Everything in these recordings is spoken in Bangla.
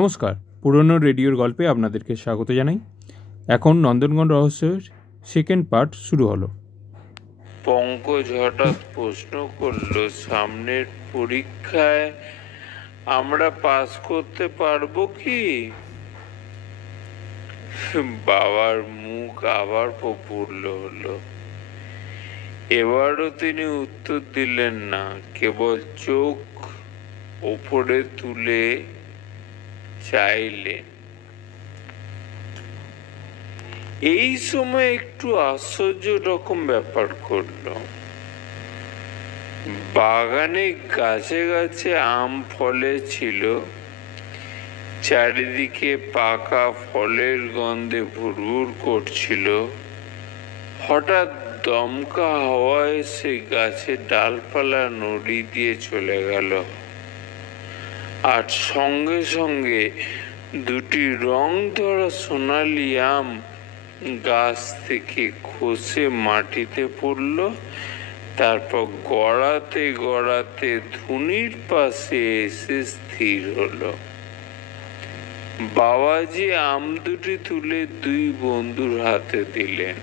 নমস্কার, পুরনো রেডিওর গল্পে আপনাদেরকে স্বাগত জানাই। এখন নন্দনগণ রহস্যের সেকেন্ড পার্ট শুরু হলো। পঙ্কজ হঠাৎ প্রশ্ন করল, সামনের পরীক্ষায় আমরা পাস করতে পারবো কি? বাবার মুখ আবার প্রফুল্ল হলো। এবারও তিনি উত্তর দিলেন না, কেবল চোখ ওপরে তুলে চাইলেন। এই সময় একটু আশ্চর্য রকম ব্যাপার ঘটল। বাগানে গাছে গাছে আম ফলে ছিল, চারিদিকে পাকা ফলের গন্ধে ভুরভুর করছিল। হঠাৎ দমকা হাওয়া এসে গাছের ডালপালা নড়ি দিয়ে চলে গেল, আর সঙ্গে সঙ্গে দুটি রং ধরা সোনালি আম গাছ থেকে খসে মাটিতে পড়ল। তারপর গড়াতে গড়াতে ধুনির পাশে এসে স্থির হলো। বাবাজি আম দুটি তুলে দুই বন্ধুর হাতে দিলেন।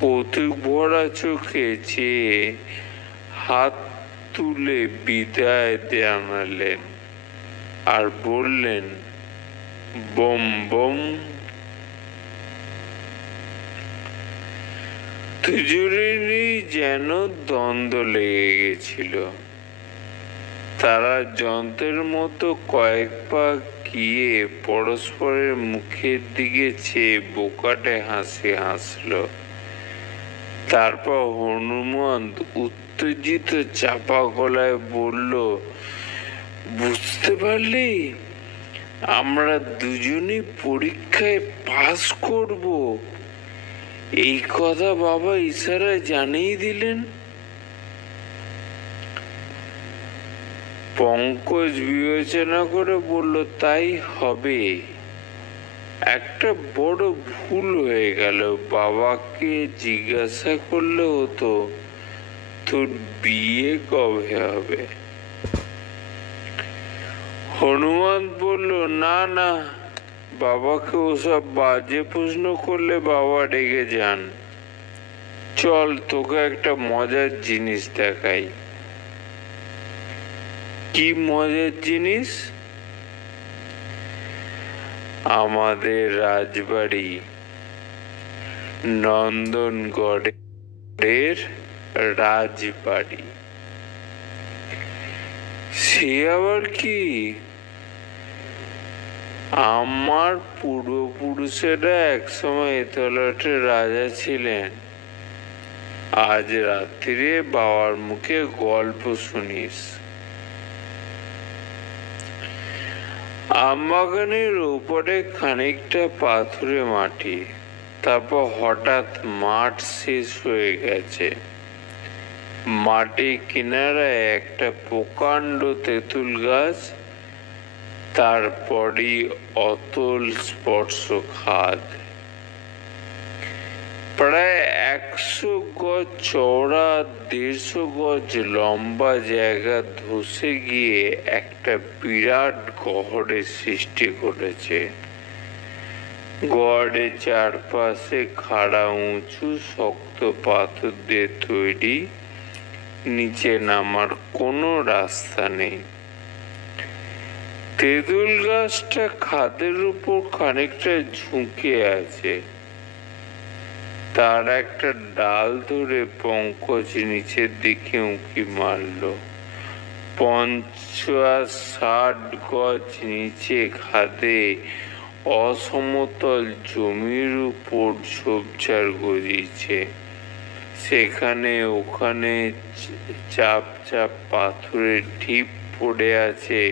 কৌতুক ভরা চোখে চেয়ে হাত তুলে বিদায় জানালেন আর বললেন, বম বম। দুজনেরই যেন দ্বন্দ্ব লেগে গেছিল। তারা যন্ত্রের মতো কয়েক পা গিয়ে পরস্পরের মুখের দিকে চেয়ে বোকাটে হাসি হাসল। তারপর হনুমন্ত উত্তেজিত চাপা গলায় বলল, বুঝতে পারলি, আমরা দুজনই পরীক্ষায় পাস করব। এই কথা বাবা ইশারায় জানিয়ে দিলেন। পঙ্কজ বিবেচনা করে বলল, তাই হবে। একটা বড় ভুল হয়ে গেল। বাবাকে জিজ্ঞাসা করলে হতো, তোর বিয়ে কবে হবে? হনুমান বলল, না না, বাবাকে ওসব বাজে প্রশ্ন করলে বাবা রেগে যান। চল, তোকে একটা মজার জিনিস দেখাই। কি মজার জিনিস? আমাদের রাজবাড়ি নন্দনগড়ের রাজবাড়ি। সে আবার কি? আমার পূর্বপুরুষেরা একসময় এ তল্লাটের রাজা ছিলেন। আজ রাত্রিরে বাবার মুখে গল্প শুনিস। আমবাগানের উপরে খানিকটা পাথুরে মাটি। তারপর হঠাৎ মাঠ শেষ হয়ে গেছে। মাটির কিনারায় একটা প্রকাণ্ড তেঁতুল গাছ, তারপরই অতল স্পর্শ খাদ। প্রায় 100 গজ চওড়া, 150 গজ লম্বা জায়গা ধসে গিয়ে একটা বিরাট গহ্বরের সৃষ্টি করেছে। গহ্বরের চারপাশে খাড়া উঁচু শক্ত পাথর দিয়ে তৈরি, নিচে নামার কোনো রাস্তা নেই। তেঁতুল গাছটা খাদের উপর খানিকটা ঝুঁকে আছে। তার একটা ডাল ধরে পঙ্কজ নিচের দিকে উঁকি মারল। 50-60 গজ নিচে খাদে অসমতল জমির উপর ঝোপঝাড় গজিয়েছে। সেখানে ওখানে চাপ চাপ পাথরের ঢিপ পড়ে আছে।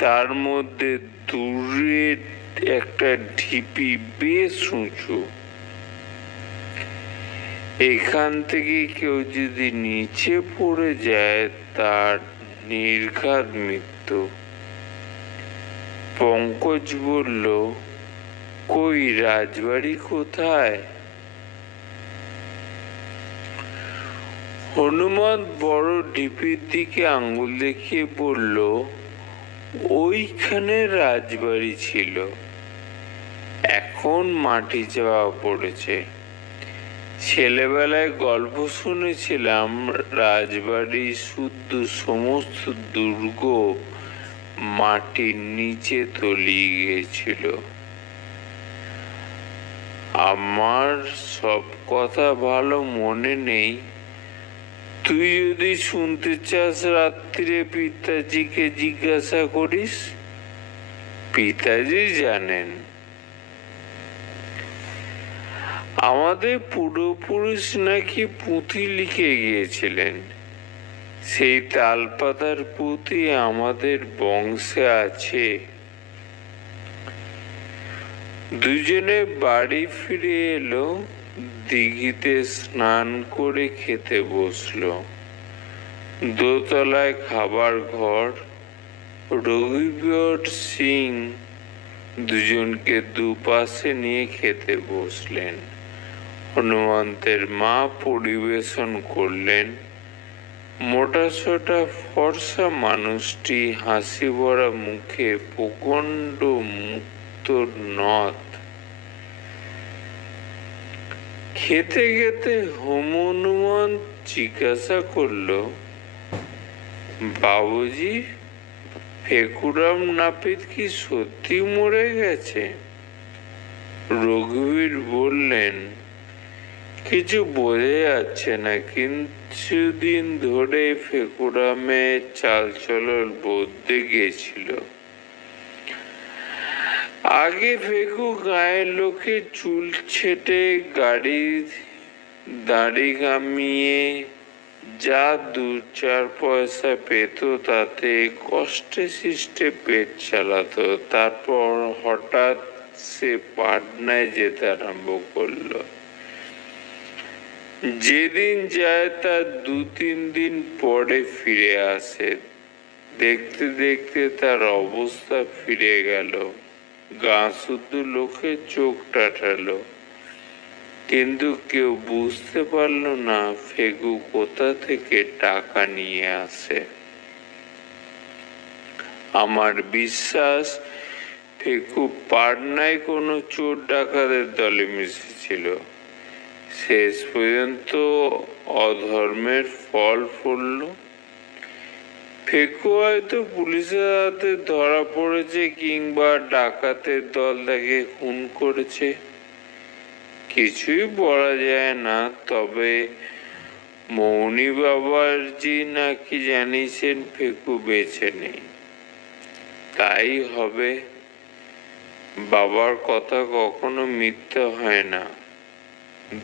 তার মধ্যে দূরে একটা ঢিপি বেশ উঁচু। এখান থেকে কেউ যদি নিচে পড়ে যায়, তার নির্ঘাত মৃত্যু। পঙ্কজ বলল, কই রাজবাড়ি কোথায়? হনুমান বড় ঢিপির দিকে আঙ্গুল দেখিয়ে বলল, ওইখানে রাজবাড়ি ছিল, এখন মাটি চাপা পড়েছে। ছেলেবেলায় গল্প শুনেছিলাম রাজবাড়ি শুদ্ধ সমস্ত দুর্গ মাটির নিচে তলিয়ে গিয়েছিল। আমার সব কথা ভালো মনে নেই, তুই যদি শুনতে চাস রাত্রিরে পিতাজিকে জিজ্ঞাসা করিস, পিতাজি জানেন। আমাদের পূর্বপুরুষ নাকি পুঁথি লিখে গিয়েছিলেন, সেই তালপাতার পুঁথি আমাদের বংশে আছে। দুজনে বাড়ি ফিরে এলো, দিঘিতে স্নান করে খেতে বসলো। দোতলায় খাবার ঘর। রঘুবীর সিং দুজনকে দুপাশে নিয়ে খেতে বসলেন। হনুমন্তের মা পরিবেশন করলেন। মোটাসোটা ফর্সা মানুষটি হাসি ভরা মুখে প্রকাণ্ড মুক্ত নথ। খেতে খেতে হনুমন্ত জিজ্ঞাসা করল, বাবুজি, ফেকুরাম নাপিত কি সত্যি মরে গেছে? রঘুবীর বললেন, কিছু বোঝা যাচ্ছে না, কিছুদিন ধরে ফেকুরামে চালচলন বদলে গিয়েছিল। আগে ফেকু গায়ের লোকে চুল ছেটে দাড়ি কামিয়ে যা 2-4 পয়সা পেত তাতে কষ্টে সৃষ্টে পেট চালাতো। তারপর হঠাৎ সে পাটনায় যেতে আরম্ভ করলো। যেদিন যায় তার 2-3 দিন পরে ফিরে আসে। দেখতে দেখতে তার অবস্থা ফিরে গেল। গা শুদ্ধ লোকে চোখ টাটালো, কিন্তু কেউ বুঝতে পারল না ফেকু কোথা থেকে টাকা নিয়ে আসে। আমার বিশ্বাস ফেকু পাটনায় কোনো চোর ডাকাতের দলে মিশেছিল। শেষ পর্যন্ত অধর্মের ফল পড়ল। ফেকু হয়তো পুলিশের হাতে ধরা পড়েছে, কিংবা ডাকাতের দল তাকে খুন করেছে, কিছুই বলা যায় না। তবে মৌনি বাবাজি নাকি জানিয়েছেন ফেকু বেঁচে নেই। তাই হবে, বাবার কথা কখনো মিথ্যা হয় না।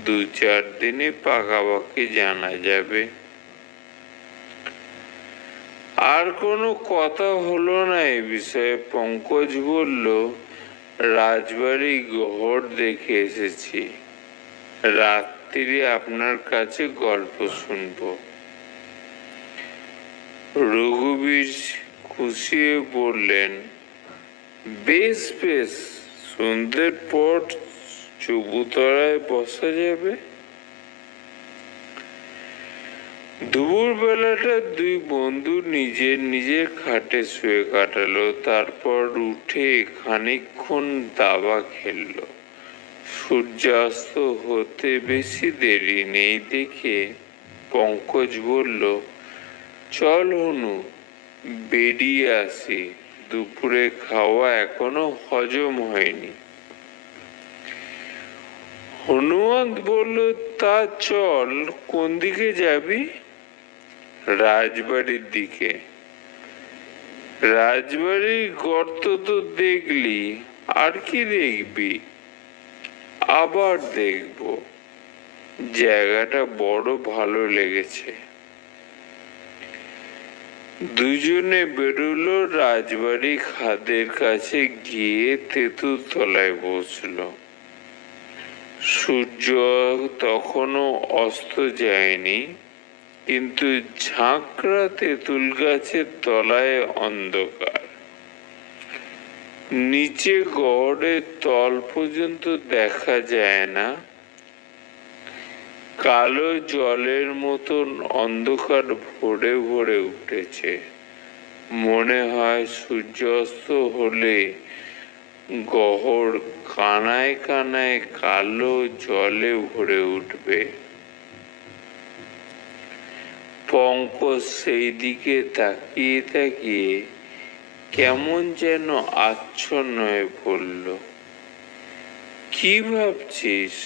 2-4 দিনে পাকাপাকি জানা যাবে। আর কোনো কথা হলো না এ বিষয়ে। পঙ্কজ বলল, রাজবাড়ি ঘর দেখে এসেছি, রাত্রিরে আপনার কাছে গল্প শুনব। রঘুবীর খুশি হয়ে বললেন, বেশ বেশ, সন্ধ্যের পর চবুতরায় বসা যাবে। দুপুর বেলাটা দুই বন্ধু নিজের নিজের খাটে শুয়ে কাটালো। তারপর উঠে খানিকক্ষণ দাবা খেলল। সূর্যাস্ত হতে বেশি দেরি নেই দেখে পঙ্কজ বলল, চল হনু, বেরিয়ে আসি, দুপুরে খাওয়া এখনো হজম হয়নি। হনুমন্ত বলল, তা চল। কোন দিকে যাবি? রাজবাড়ির দিকে। রাজবাড়ির গর্ত তো দেখলি, আর কি দেখবি? আবার দেখব, জায়গাটা বড় ভালো লেগেছে। দুজনে বেরোলো। রাজবাড়ি খাদের কাছে গিয়ে তেঁতুল তলায় বসলো। সূর্য তখনও অস্ত যায়নি, কিন্তু ঝাঁকড়া তেঁতুল গাছের তলায় অন্ধকার। নিচে গড়ের তল পর্যন্ত দেখা যায় না। কালো জলের মতন অন্ধকার ভরে ভরে উঠেছে। মনে হয় সূর্যাস্ত হলে গহর কানায় কানায় কালো জলে ভরে উঠবে। পঙ্কজ সেই দিকে তাকিয়ে তাকিয়ে কেমন যেন আচ্ছন্ন হয়ে পড়ল। কি ভাবছিস?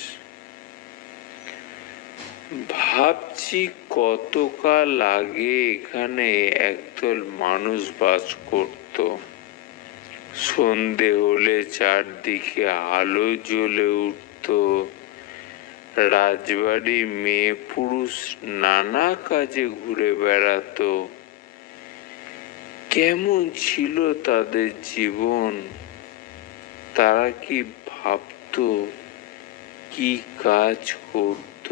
ভাবছি কতকাল আগে এখানে একদল মানুষ বাস করত। সন্ধে হলে চারদিকে আলো জ্বলে উঠত। রাজবাড়ির মেয়ে পুরুষ নানা কাজে ঘুরে বেড়াতো। কেমন ছিল তাদের জীবন? তারা কি ভাবতো, কি কাজ করত?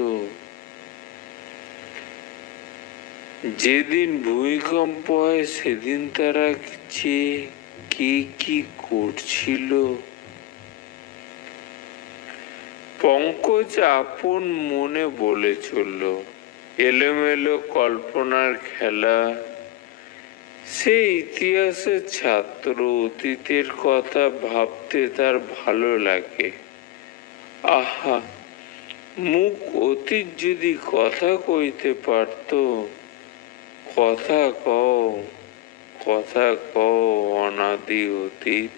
যেদিন ভূমিকম্প হয় সেদিন তারা কি কি করছিল? পঙ্কজ আপন মনে বলে চলল। এলোমেলো কল্পনার খেলা। সে ইতিহাসের ছাত্র, অতীতের কথা ভাবতে তার ভালো লাগে। আহা, মুখ অতীত যদি কথা কইতে পারত। কথা কও, কথা কও অনাদি অতীত।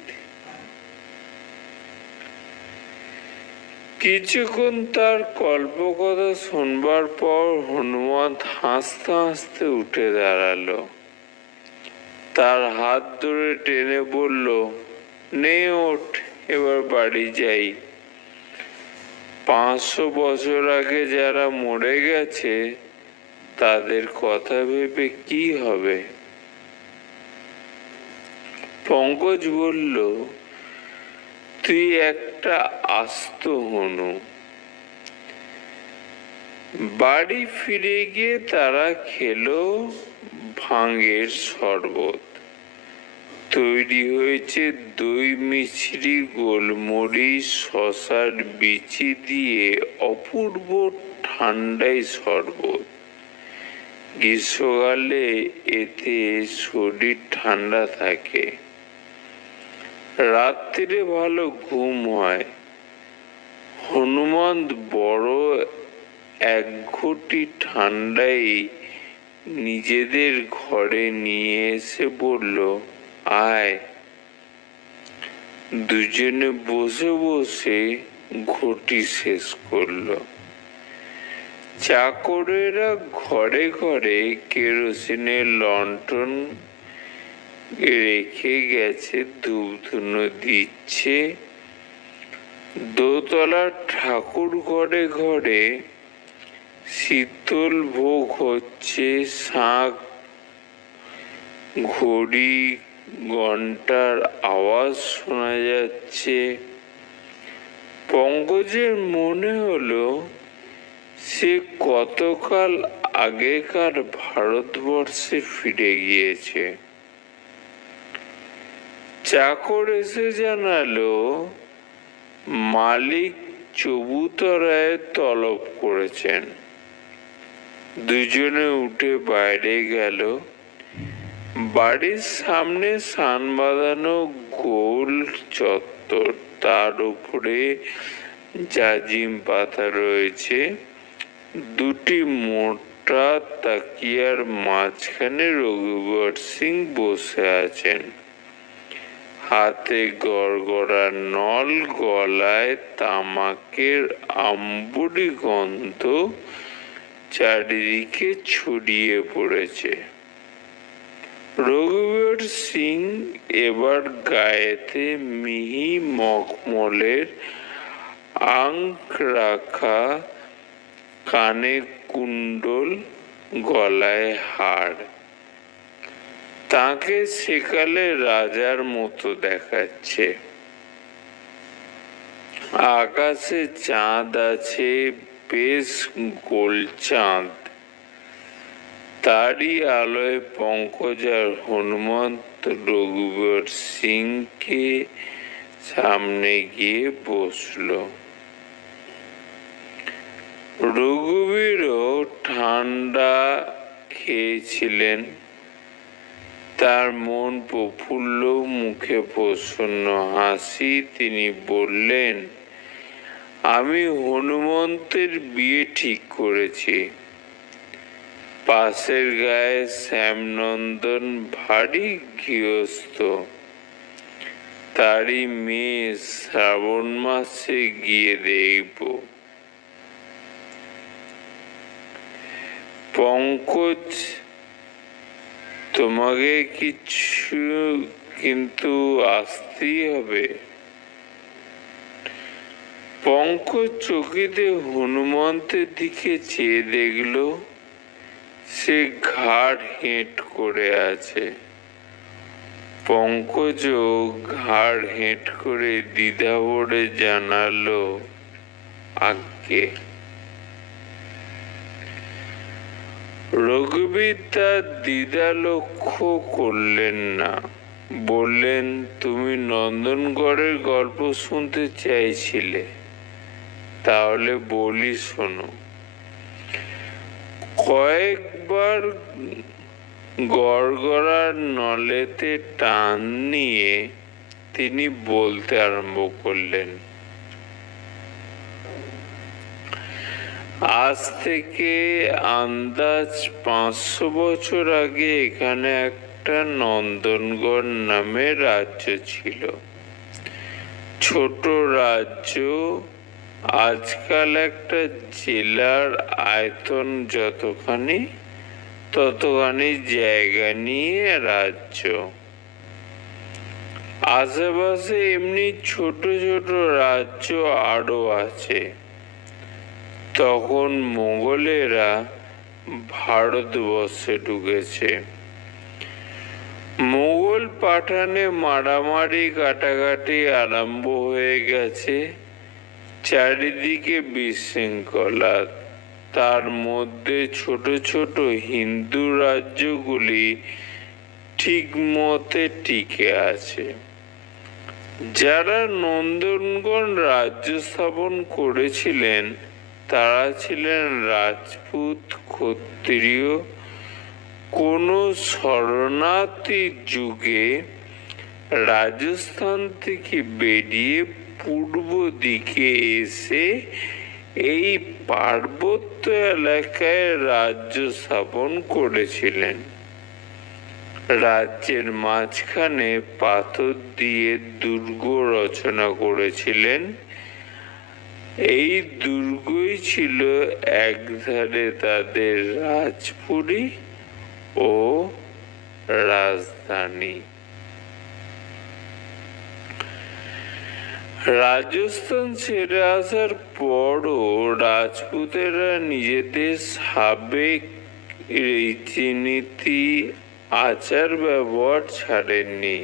কিছুক্ষণ তার কল্পকথা শুনবার পর হনুমান হাসতে হাসতে উঠে দাঁড়ালো। তার হাত ধরে টেনে বলল, নে ওঠ, এবার বাড়ি যাই। 500 বছর আগে যারা মরে গেছে তাদের কথা ভেবে কি হবে? পঙ্কজ বলল, তুই একটা আস্ত হনু। বাড়ি ফিরে গিয়ে তারা খেলো ভাঙের শরবত। তৈরি হয়েছে দই মিছরি, গোলমরিচ, শশার বিচি দিয়ে অপূর্ব ঠান্ডাই শরবত। গ্রীষ্মকালে এতে শরীর ঠান্ডা থাকে, রাত্রিরে ভালো ঘুম হয়। হনুমান বড় একঘটি ঠান্ডাই নিজেদের ঘরে নিয়ে এসে বলল, আয়। দুজনে বসে বসে ঘটি শেষ করলো। চাকরেরা ঘরে ঘরে কেরোসিনের লণ্ঠন রেখে গেছে, ধূপধুনো দিচ্ছে। দোতলার ঠাকুর ঘরে ঘরে শীতল ভোগ হচ্ছে। শাঁখ, ঘড়ি, ঘন্টার আওয়াজ শোনা যাচ্ছে। পঙ্কজের মনে হলো সে কতকাল আগেকার ভারতবর্ষে ফিরে গিয়েছে। চাকর এসে জানালো, মালিক চবুতরায় তলব করেছেন। দুজনে উঠে বাইরে গেল। বাড়ির সামনে সান বাঁধানো গোল চত্বর, তার উপরে জাজিম পাতা রয়েছে। দুটি মোটা তাকিয়ার মাঝখানে রঘুবর সিং বসে আছেন। হাতে গড়গড়া নল, গলায় তামাকের আম্বুরি গন্ধ চারিদিকে ছড়িয়ে পড়েছে। রঘুবর সিং এবার গায়েতে মিহি মখমলের আংক রাখা, কানে কুণ্ডল, গলায় হার। তাকে সেকালে রাজার মতো দেখাচ্ছে। আকাশে চাঁদ আছে, বেশ গোল চাঁদ। তারই আলোয় পঙ্কজ আর হনুমন্ত রঘুবর সিংকে সামনে গিয়ে বসল। রঘুবীরও ঠান্ডা খেয়েছিলেন, তার মন প্রফুল্ল, মুখে প্রসন্ন হাসি। তিনি বললেন, আমি হনুমন্তের বিয়ে ঠিক করেছি। পাশের গায়ে শ্যামনন্দন ভারী গৃহস্থ, তারই মেয়ে, শ্রাবণ মাসে গিয়ে দেখব। পঙ্কজ, তোমাকে কিছু কিন্তু আসতেই হবে। পঙ্কজ চকিতে হনুমন্তের দিকে চেয়ে দেখল, সে ঘাড় হেঁট করে আছে। পঙ্কজও ঘাড় হেঁট করে দ্বিধাভরে জানালো, আজ্ঞে। রঘুবীর তার দ্বিধা লক্ষ্য করলেন না, বললেন, তুমি নন্দনগড়ের গল্প শুনতে চাইছিলে, তাহলে বলি শোনো। কয়েকবার গড়গড়ার নলেতে টান নিয়ে তিনি বলতে আরম্ভ করলেন, আজ থেকে আন্দাজ 500 বছর আগে এখানে একটা নন্দনগড় নামে রাজ্য ছিল। ছোট রাজ্য, আজকাল একটা জেলার আয়তন যতখানি, ততখানি জায়গা নিয়ে রাজ্য। আশেপাশে এমনি ছোট ছোট রাজ্য আরো আছে। তখন মোগলেরা ভারতবর্ষে ঢুকেছে। মোগল পাঠানে মারামারি কাটাকাটি আরম্ভ হয়ে গেছে। চারিদিকে বিশৃঙ্খলা, তার মধ্যে ছোট ছোট হিন্দু রাজ্যগুলি ঠিক মতে টিকে আছে। যারা নন্দনগণ রাজ্য স্থাপন করেছিলেন তারা ছিলেন রাজপুত, ক্ষত্রিয়। কোন শরণার্থী যুগে রাজস্থান থেকে বেরিয়ে পূর্ব দিকে এসে এই পার্বত্য এলাকায় রাজ্য স্থাপন করেছিলেন। রাজ্যের মাঝখানে পাথর দিয়ে দুর্গ রচনা করেছিলেন। এই দুর্গই ছিল একধারে তাদের রাজপুরী ও রাজধানী। রাজস্থান ছেড়ে আসার পরও রাজপুতেরা নিজেদের সাবেক রীতিনীতি, আচার ব্যবহার ছাড়েননি।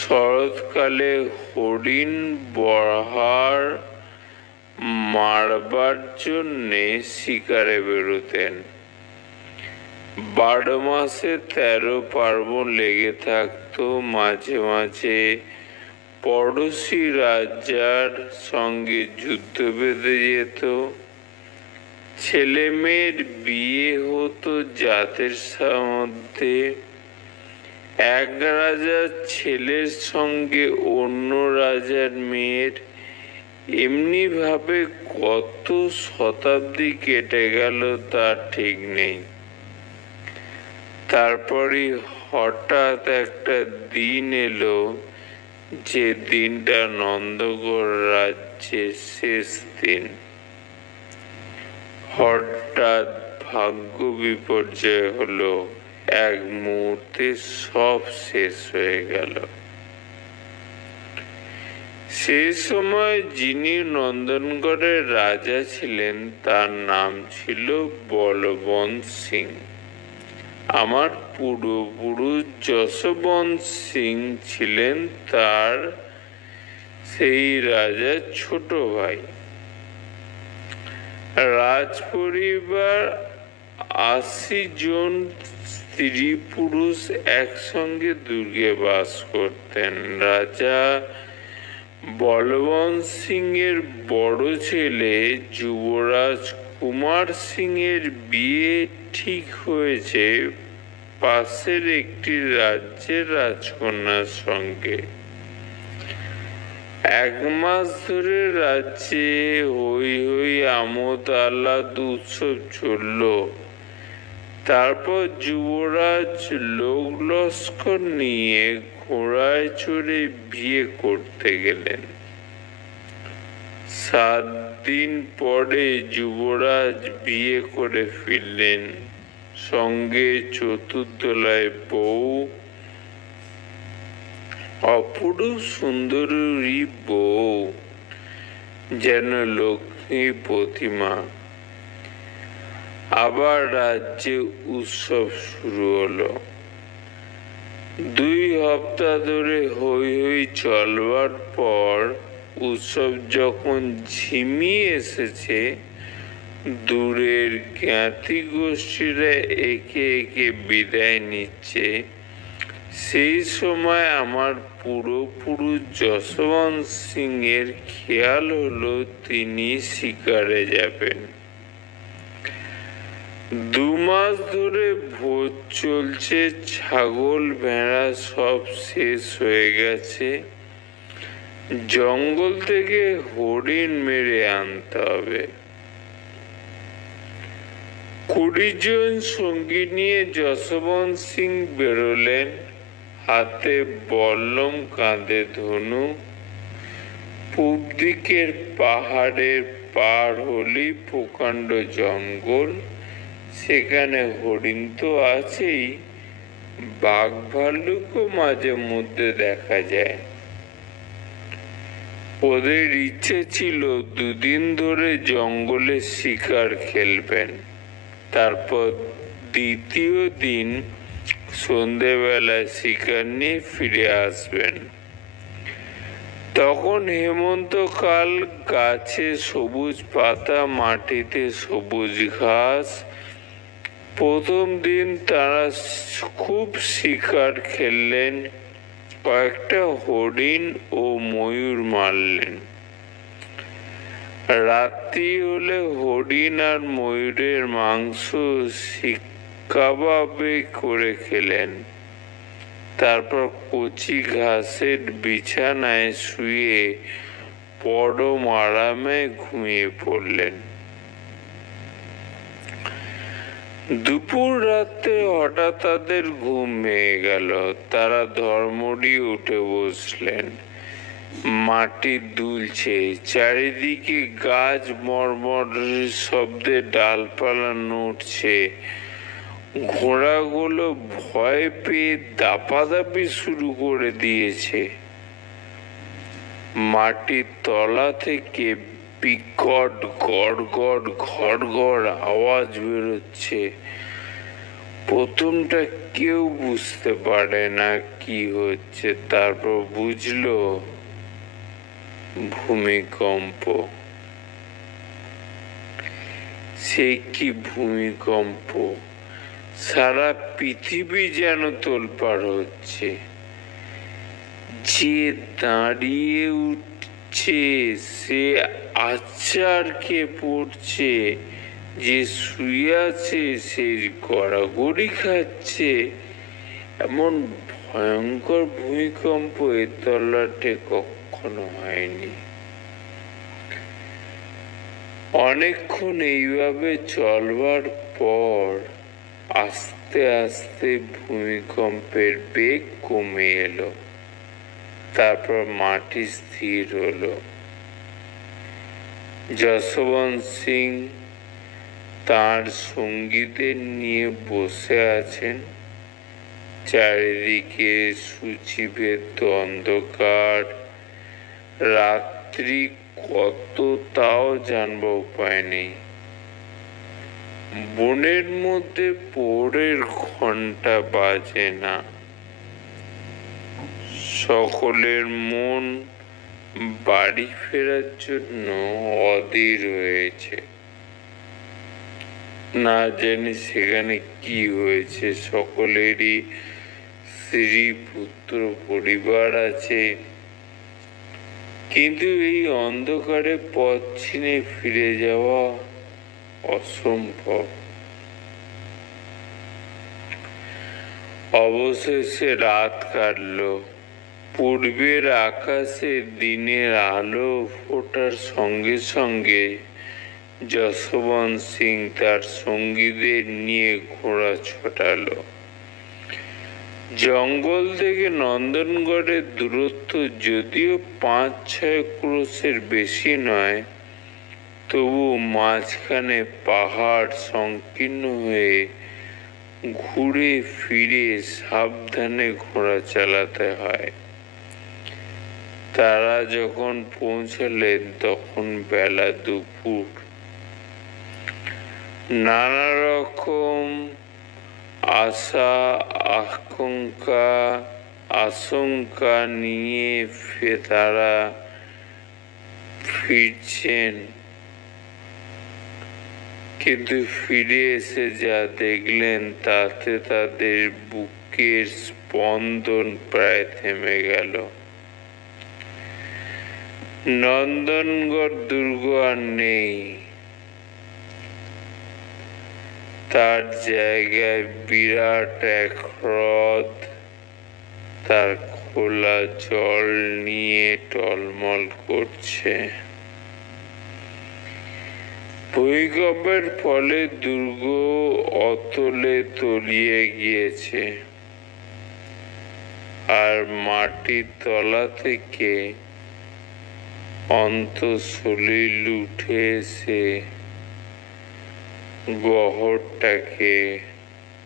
শরৎকালে হরিণ, বরহার মারবার জন্যে শিকারে বেরোতেন। 12 মাসে 13 পার্বণ লেগে থাকতো। মাঝে মাঝে পড়শি রাজার সঙ্গে যুদ্ধ বেঁধে যেত। ছেলে মেয়ের বিয়ে হতো জাতের মধ্যে। এক রাজার ছেলের সঙ্গে অন্য রাজার মেয়ের, এমনি ভাবে কত শতাব্দী কেটে গেল তার ঠিক নেই। তারপরে হঠাৎ একটা দিন এলো, যে দিনটা নন্দগড় রাজ্যের শেষ দিন। হঠাৎ ভাগ্য বিপর্যয় হলো, এক মুহূর্তে সব শেষ হয়ে গেল। সেই সময় যিনি নন্দনগড়ের রাজা ছিলেন তার নাম ছিল বলবন্ত সিং। আমার পূর্বপুরুষ যশবন্ত সিং ছিলেন তার সেই রাজার ছোট ভাই। রাজ পরিবার 80 জন স্ত্রী পুরুষ একসঙ্গে দুর্গে বাস করতেন। রাজা বলবন্ত সিং এর বড় ছেলে যুবরাজ কুমার সিং এর বিয়ে ঠিক হয়েছে পাশের একটি রাজ্যের রাজকন্যার সঙ্গে। 1 মাস ধরে রাজ্যে হই হই আমোদ আহ্লাদ উৎসব চলল। তারপর যুবরাজ লোক লস্কর নিয়ে ঘোড়ায় চড়ে বিয়ে করতে গেলেন। 7 দিন পরে যুবরাজ বিয়ে করে ফিরলেন, সঙ্গে চতুর্দোলায় বউ, অপরূপ সুন্দরী বউ, যেন লক্ষ্মী প্রতিমা। আবার রাজ্যে উৎসব শুরু হলো। 2 সপ্তাহ ধরে হই হই চলবার পর উৎসব যখন ঝিমিয়ে এসেছে, দূরের জ্ঞাতি গোষ্ঠীরা একে একে বিদায় নিচ্ছে, সেই সময় আমার পূর্বপুরুষ যশবন্ত সিং এর খেয়াল হলো তিনি শিকারে যাবেন। 2 মাস ধরে ভোজ চলছে, ছাগল ভেড়া সব শেষ হয়ে গেছে। জঙ্গল থেকে হরিণ মেরে আনতে হবে। 20 জন সঙ্গী নিয়ে যশবন্ত সিং বেরোলেন, হাতে বল্লম, কাঁধে ধনু। পূব দিকের পাহাড়ের পার হলেই প্রকাণ্ড জঙ্গল, সেখানে হরিণ তো আছেই, বাঘ ভাল্লুকও মাঝে মধ্যে দেখা যায়। ওদের ইচ্ছে ছিল 2 দিন ধরে জঙ্গলে শিকার খেলবেন, তারপর দ্বিতীয় দিন সন্ধেবেলায় শিকার নিয়ে ফিরে আসবেন। তখন হেমন্তকাল, গাছে সবুজ পাতা, মাটিতে সবুজ ঘাস। প্রথম দিন তারা খুব শিকার খেললেন, কয়েকটা হরিণ ও ময়ূর মারলেন। রাত্রি হলে হরিণ আর ময়ূরের মাংস কাবাবে করে খেলেন। তারপর কচি ঘাসের বিছানায় শুয়ে পরম আরামে ঘুমিয়ে পড়লেন। দুপুর রাতে হঠাৎ তাদের ঘুম ভেঙে গেল। তারা ধর্মড়ি উঠে বসলেন। মাটি দুলছে, চারিদিকে গাছ মরমর শব্দে ডালপালা নড়ছে। ঘোড়াগুলো ভয় পেয়ে দাপাদাপি শুরু করে দিয়েছে। মাটির তলা থেকে বিকট গড় গড় ঘড় ঘড় আওয়াজ বেরোচ্ছে। প্রথমটা কেউ বুঝতে পারে না কি হচ্ছে, তারপর বুঝলো ভূমিকম্প। সে কি ভূমিকম্প! সারা পৃথিবী যেন তোলপাড় হচ্ছে। যে দাঁড়িয়ে উঠছে সে আছাড়কে পড়ছে, যে শুয়ে আছে সে গড়াগড়ি খাচ্ছে। এমন ভয়ঙ্কর ভূমিকম্প এ তল্লাটে কখনো হয়নি। অনেকক্ষণ এইভাবে চলবার পর আস্তে আস্তে ভূমিকম্পের বেগ কমে এলো। তারপর মাটি স্থির হলো। যশবন্ত সিং তাঁর সঙ্গীদের নিয়ে বসে আছেন। চারিদিকে সূচিভেদ্য অন্ধকার। রাত্রি কত তাও জানবার উপায় নেই। বনের মধ্যে প্রহরের ঘন্টা বাজে না। সকলের মন বাড়ি ফেরার জন্য অধীর হয়েছে। না জানি সেখানে কি হয়েছে। সকলেরই স্ত্রী পুত্র পরিবার আছে, কিন্তু এই অন্ধকারে পথ চিনে ফিরে যাওয়া অসম্ভব। অবশেষে রাত কাটল। পূর্বের আকাশে দিনের আলো ফোটার সঙ্গে সঙ্গে যশবন্ত সিং তার সঙ্গীদের নিয়ে ঘোড়া ছোটালো। জঙ্গল থেকে নন্দনগড়ের দূরত্ব যদিও 5-6 ক্রোশের বেশি নয়, তবু মাঝখানে পাহাড় সংকীর্ণ হয়ে ঘুরে ফিরে সাবধানে ঘোড়া চালাতে হয়। তারা যখন পৌঁছালেন তখন বেলা দুপুর। নানা রকম আশঙ্কা নিয়ে তারা ফিরছেন, কিন্তু ফিরে এসে যা দেখলেন তাতে তাদের বুকের স্পন্দন প্রায় থেমে গেল। নন্দনগড় দুর্গ আর নেই, তার জায়গায় বিরাট এক হ্রদ তার খোলা জল নিয়ে টলমল করছে। ভূমিকম্পের ফলে দুর্গ অতলে তলিয়ে গিয়েছে, আর মাটির তলা থেকে অন্তঃসলিল উঠে এসে গহ্বরটাকে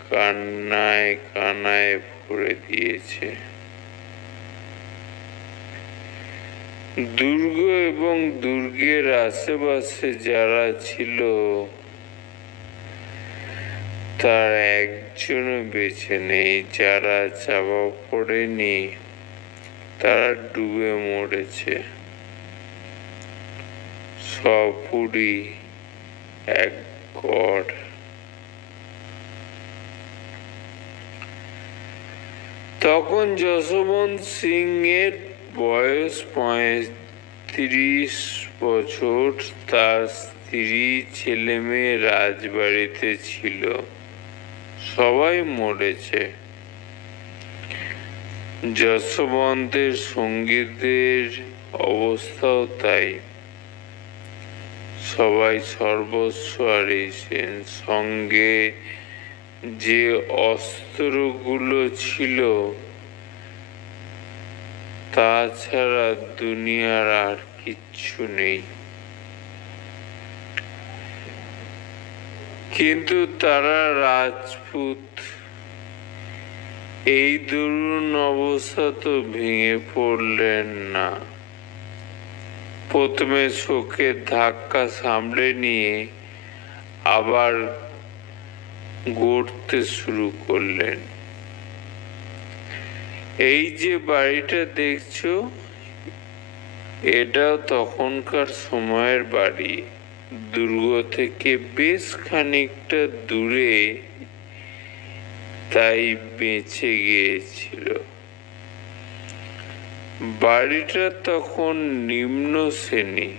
কান্নায় কানায় ভরে দিয়েছে। দুর্গ এবং দুর্গের আশেপাশে যারা ছিল তার একজনও বেঁচে নেই। যারা চাপা পড়েনি তারা ডুবে মরেছে। সপুরি এক গড়। তখন যশবন্ত সিং এর বয়স 35 বছর। তার স্ত্রী ছেলে মেয়ে রাজবাড়িতে ছিল। সবাই মরেছে। যশবন্তের সঙ্গীদের অবস্থাও তাই। সবাই সর্বস্ব হারিয়েছেন। সঙ্গে যে অস্ত্রগুলো ছিল তাছাড়া দুনিয়ার আর কিচ্ছু নেই। কিন্তু তারা রাজপুত। এই দরুন অবস্থা তো ভেঙে পড়লেন না। প্রথমে শোকের ধাক্কা সামলে নিয়ে আবার গড়তে শুরু করলেন। এই যে বাড়িটা দেখছো, এটাও তখনকার সময়ের বাড়ি। দুর্গ থেকে বেশ খানিকটা দূরে, তাই বেঁচে গিয়েছিল। বাড়িটা তখন নিম্ন শ্রেণী,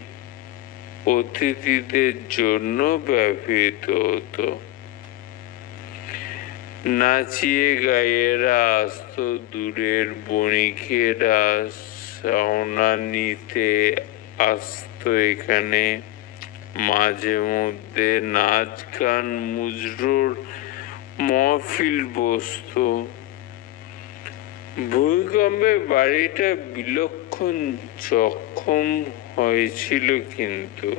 অতিথিদের জন্য ব্যবহৃত হতো। নাচিয়ে গাইয়েরা আসতো, দূরের বণিকেরা সওনা নিতে আসতো এখানে। মাঝে মধ্যে নাচ গান মুজরোর মহফিল বসতো। ভূমিকম্পে বাড়িটা বিলক্ষণ জখম হয়েছিল, কিন্তু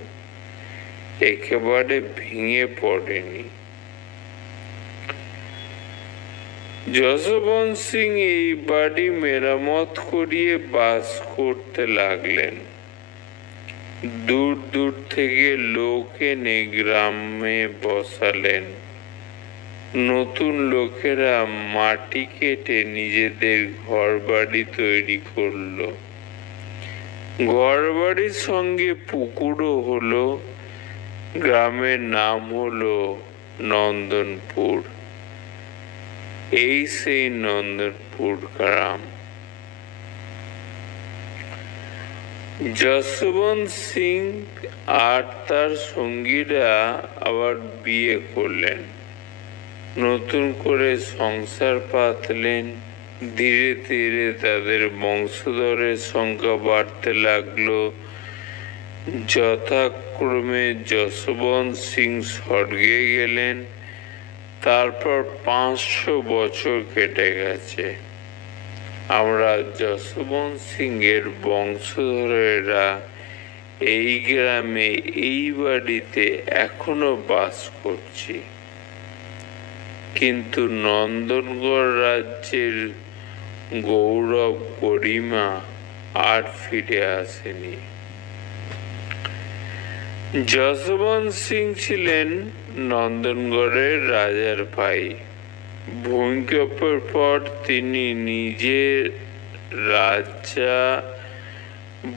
একেবারে ভেঙে পড়েনি। যশবন্ত সিং এই বাড়ি মেরামত করিয়ে বাস করতে লাগলেন। দূর দূর থেকে লোক এনে গ্রামে বসালেন। নতুন লোকেরা মাটি কেটে নিজেদের ঘর বাড়ি তৈরি করলো। ঘর বাড়ির সঙ্গে পুকুরও হলো। গ্রামের নাম হলো নন্দনপুর। এই সেই নন্দনপুর গ্রাম। যশবন্ত সিং আর তার সঙ্গীরা আবার বিয়ে করলেন। নতুন করে সংসার পাতলেন। ধীরে ধীরে তাদের বংশধরের সংখ্যা বাড়তে লাগলো। যথাক্রমে যশবন্ত সিং স্বর্গে গেলেন। তারপর 500 বছর কেটে গেছে। আমরা যশবন্ত সিং এর বংশধরেরা এই গ্রামে, এই বাড়িতে এখনো বাস করছি, কিন্তু নন্দনগড় রাজ্যের গৌরব গরিমা আর ফিরে আসেনি। যশবন্ত সিং ছিলেন নন্দনগড়ের রাজার ভাই। ভূমিকম্পের পর তিনি নিজে রাজা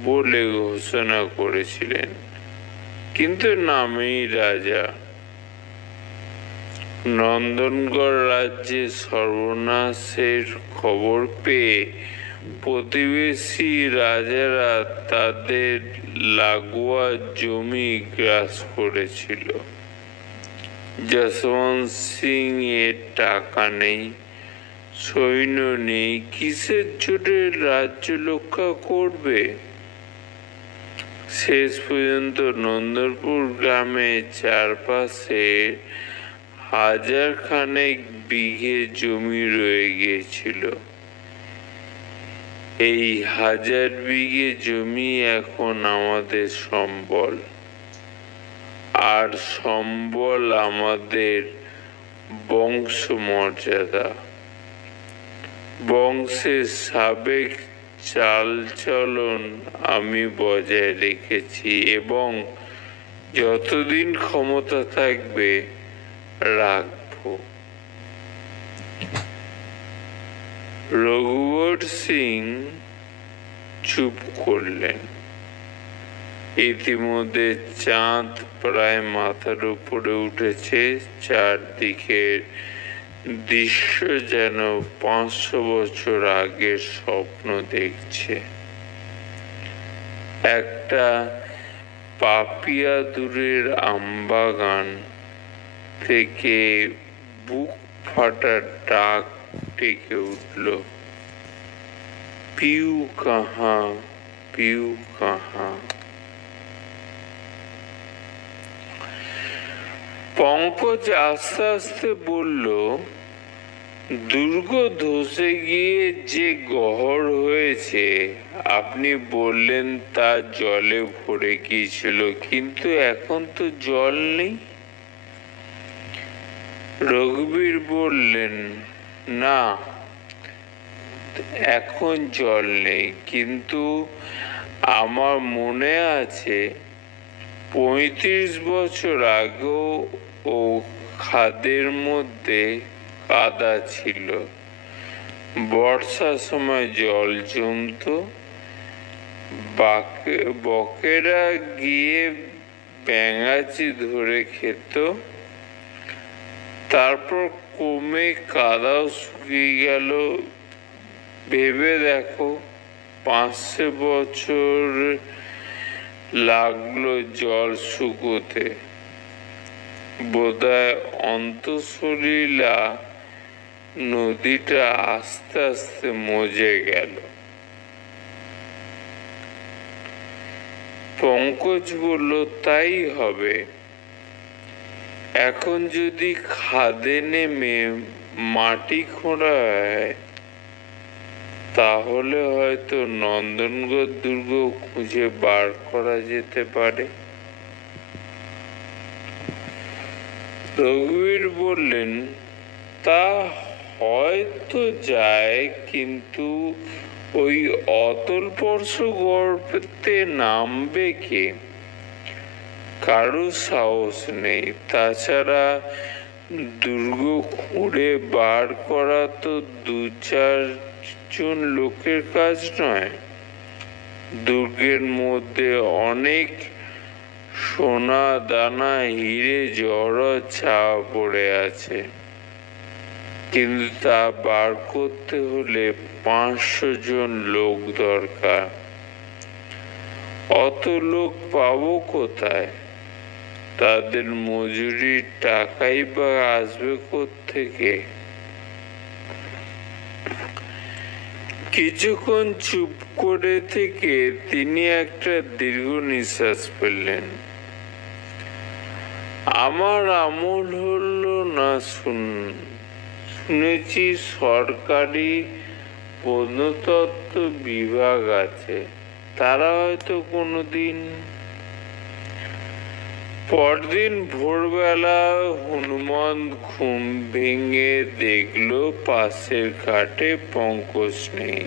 বলে ঘোষণা করেছিলেন, কিন্তু নামেই রাজা। নন্দনগড় রাজ্যে সর্বনাশের খবর পেয়ে প্রতিবেশী রাজারা তাদের লাগোয়া জমি গ্রাস করেছিল। যশবন্ত সিং এর টাকা নেই, সৈন্য নেই, কিসের জোরে রাজ্য রক্ষা করবে? শেষ পর্যন্ত নন্দনপুর গ্রামের চারপাশে 1000 খানেক বিঘে জমি রয়ে গিয়েছিল। এই 1000 বিঘে জমি এখন আমাদের সম্বল, আর সম্বল আমাদের বংশমর্যাদা। বংশের সাবেক চালচলন আমি বজায় রেখেছি এবং যতদিন ক্ষমতা থাকবে রাখব। রঘুবর সিং চুপ করলেন। ইতিমধ্যে চাঁদ প্রায় মাথার উপরে উঠেছে। চারদিকের দৃশ্য যেন 500 বছর আগের স্বপ্ন দেখছে। একটা পাপিয়া দূরের আমবাগান থেকে বুক ফাটা ডাক ডেকে উঠল, পিউ কাহা, পিউ কাহা। পঙ্কজ আস্তে আস্তে বলল, দুর্গ ধসে গিয়ে যে গহ্বর হয়েছে আপনি বললেন তা জলে ভরে গিয়েছিল, কিন্তু এখন তো জল নেই। রঘুবীর বললেন, না, এখন জল নেই, কিন্তু আমার মনে আছে 35 বছর আগেও ও খাদের মধ্যে কাদা ছিল। বর্ষার সময় জল জমত, বকেরা গিয়ে ব্যাঙাচি ধরে খেত। তারপর কমে কাদাও শুকিয়ে গেল। ভেবে দেখো, 500 বছর লাগলো জল শুকোতে। বোধহয় অন্তঃসলীলা নদীটা আস্তে আস্তে মজে গেল। পঙ্কজ বলল, তাই হবে। এখন যদি খাদে নেমে মাটি খোঁড়া হয়, তাহলে হয়তো নন্দনগড় দুর্গ খুঁজে বার করা যেতে পারে। রঘুবীর বললেন, তা হয়তো যায়, কিন্তু ওই অতল স্পর্শ গর্তে নামবে কে? কারো সাহস নেই। তাছাড়া দুর্গ খুঁড়ে বার করা তো 2-4 জন লোকের কাজ নয়। দুর্গের মধ্যে অনেক সোনা দানা হিরে জহরত ছাওয়া পড়ে আছে, কিন্তু তা বার করতে হলে 500 জন লোক দরকার। অত লোক পাবো কোথায়? তাদের মজুরির টাকাই বা আসবে কোত্থেকে? কিছুক্ষণ চুপ করে থেকে তিনি একটা দীর্ঘ নিঃশ্বাস ফেললেন। আমার আমল হলো না শুনেছি সরকারি প্রত্নতত্ত্ব বিভাগ আছে, তারা হয়তো কোনোদিন। পরদিন ভোরবেলা হনুমান ঘুম ভেঙে দেখলো পাশের খাটে পঙ্কজ নেই।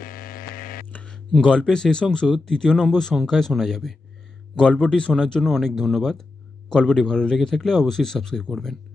গল্পের শেষ অংশ ৩য় নম্বর সংখ্যায় শোনা যাবে। গল্পটি শোনার জন্য অনেক ধন্যবাদ। গল্পটি ভালো লেগে থাকলে অবশ্যই সাবস্ক্রাইব করবেন।